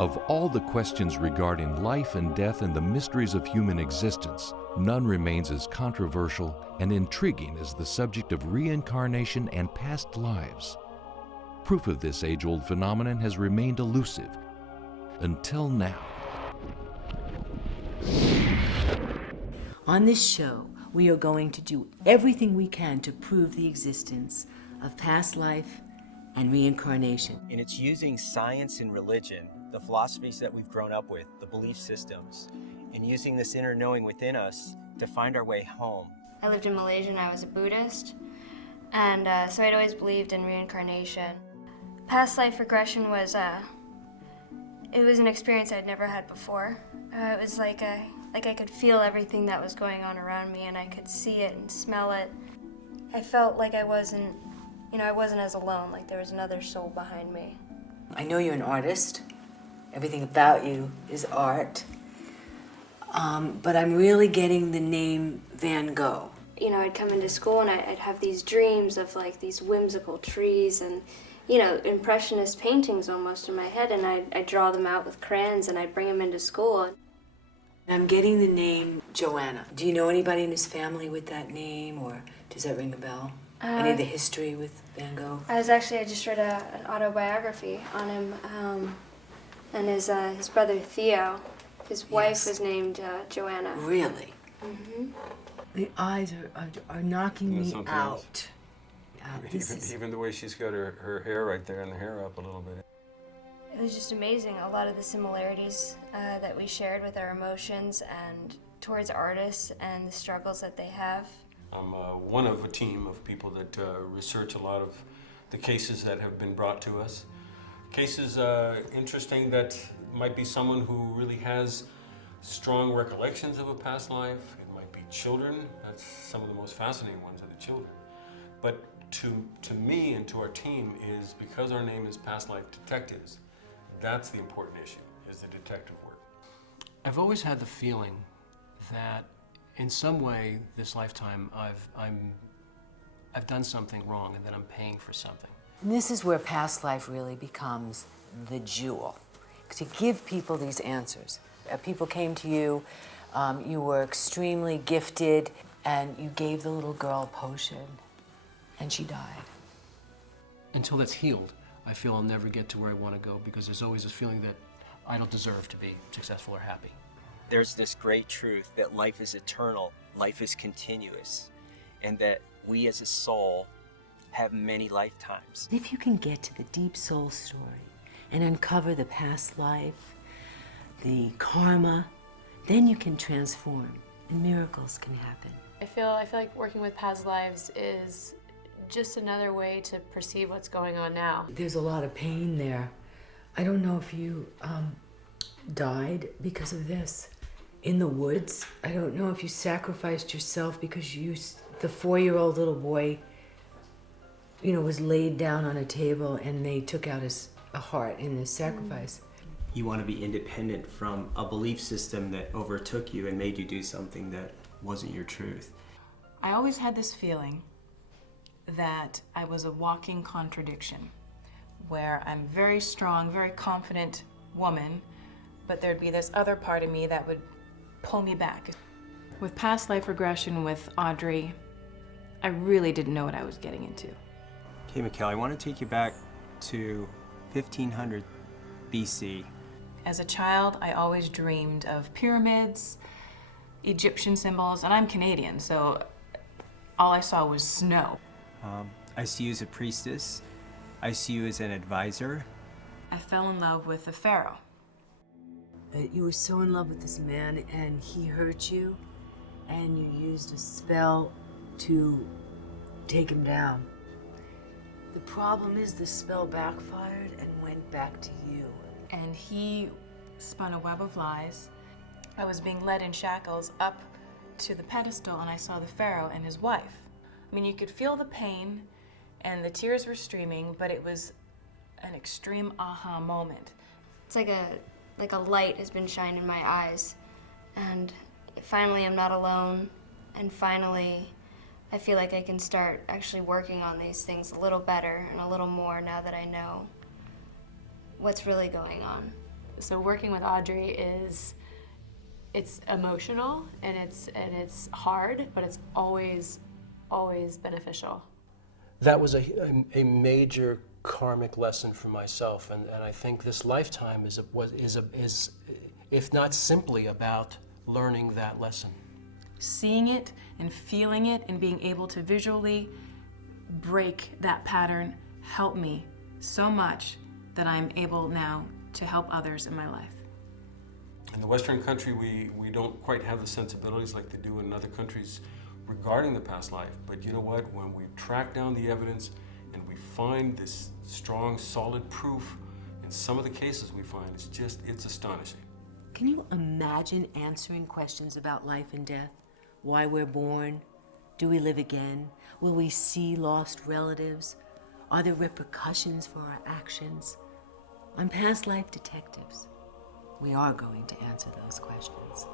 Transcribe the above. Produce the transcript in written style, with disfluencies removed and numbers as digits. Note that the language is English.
Of all the questions regarding life and death and the mysteries of human existence, none remains as controversial and intriguing as the subject of reincarnation and past lives. Proof of this age-old phenomenon has remained elusive until now. On this show, we are going to do everything we can to prove the existence of past life and reincarnation. And it's using science and religion, the philosophies that we've grown up with, the belief systems, and using this inner knowing within us to find our way home. I lived in Malaysia and I was a Buddhist, and so I'd always believed in reincarnation. Past life regression was it was an experience I'd never had before. It was like I could feel everything that was going on around me, and I could see it and smell it. I felt like I wasn't as alone, like there was another soul behind me. I know you're an artist. Everything about you is art. But I'm really getting the name Van Gogh. You know, I'd come into school and I'd have these dreams of like these whimsical trees and, you know, impressionist paintings almost in my head, and I'd draw them out with crayons and I'd bring them into school. I'm getting the name Joanna. Do you know anybody in his family with that name, or does that ring a bell? Any of the history with Van Gogh? I just read an autobiography on him, and his brother Theo, his wife was named Joanna. Really? Mm-hmm. The eyes are knocking me out. Even the way she's got her hair right there and the hair up a little bit. It was just amazing, a lot of the similarities that we shared with our emotions and towards artists and the struggles that they have. I'm one of a team of people that research a lot of the cases that have been brought to us. Cases interesting that might be someone who really has strong recollections of a past life. It might be children. That's some of the most fascinating ones are the children. But to me and to our team is because our name is Past Life Detectives, that's the important issue, is the detective work. I've always had the feeling that in some way this lifetime I've done something wrong and that I'm paying for something. And this is where past life really becomes the jewel, to give people these answers. People came to you, you were extremely gifted, and you gave the little girl a potion, and she died. Until that's healed, I feel I'll never get to where I want to go, because there's always this feeling that I don't deserve to be successful or happy. There's this great truth that life is eternal, life is continuous, and that we as a soul have many lifetimes. If you can get to the deep soul story and uncover the past life, the karma, then you can transform and miracles can happen. I feel like working with past lives is just another way to perceive what's going on now. There's a lot of pain there. I don't know if you died because of this. In the woods, I don't know if you sacrificed yourself because the 4-year-old little boy, was laid down on a table and they took out a heart in this sacrifice. You want to be independent from a belief system that overtook you and made you do something that wasn't your truth. I always had this feeling that I was a walking contradiction, where I'm very strong, very confident woman, but there'd be this other part of me that would pull me back. With past life regression with Audrey, I really didn't know what I was getting into. Okay, Mikhail, I want to take you back to 1500 BC. As a child, I always dreamed of pyramids, Egyptian symbols, and I'm Canadian, so all I saw was snow. I see you as a priestess. I see you as an advisor. I fell in love with the pharaoh. You were so in love with this man and he hurt you, and you used a spell to take him down. The problem is the spell backfired and went back to you. And he spun a web of lies. I was being led in shackles up to the pedestal, and I saw the pharaoh and his wife. I mean, you could feel the pain and the tears were streaming, but it was an extreme aha moment. It's like a light has been shined in my eyes, and finally I'm not alone, and finally I feel like I can start actually working on these things a little better and a little more now that I know what's really going on. So working with Audrey it's emotional and it's hard, but it's always beneficial. That was a major karmic lesson for myself, and I think this lifetime is if not simply about learning that lesson. Seeing it and feeling it and being able to visually break that pattern helped me so much that I'm able now to help others in my life. In the Western country, we don't quite have the sensibilities like they do in other countries regarding the past life. But you know what? When we track down the evidence and we find this strong, solid proof, in some of the cases we find, it's astonishing. Can you imagine answering questions about life and death? Why we're born? Do we live again? Will we see lost relatives? Are there repercussions for our actions? On Past Life Detectives, we are going to answer those questions.